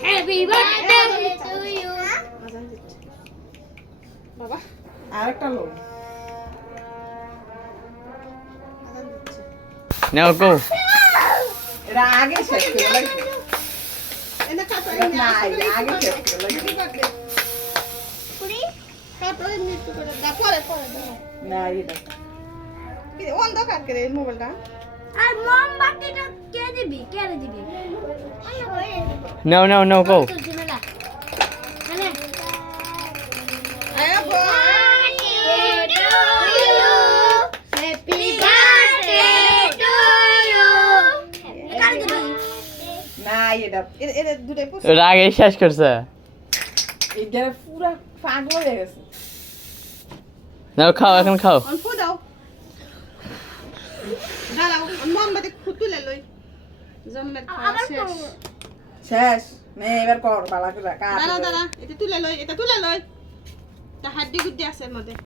Happy birthday to you. বাবা আরেকটা লোক Now go. এটা আগে শেষ করে লাগবে এনে কাটো না আগে শেষ করে লাগবে পুরি কাটো এনে একটু করে দা পরে দাও না এটা কি অন্ধকার করে এই মোবাইলটা আর মোমবাতিটা কে দিবি No, go. মানে আয়া বল Happy birthday to you. কার দিবি? না এটা এর দুটোই পুষ ওটা আগে শেষ করছে। এটা পুরো পাগল হয়ে গেছে নাও খাও এখন খাও। অনফু দাও দাঁড়াও মোমবাতি তুলে লই জম্মের খাওয়া আবার শেষ করব। শেষ নে এবার কর বালা করে কাট দাঁড়া এটা তুলে লই তা হাড্ডি গুড্ডি আছে এর মধ্যে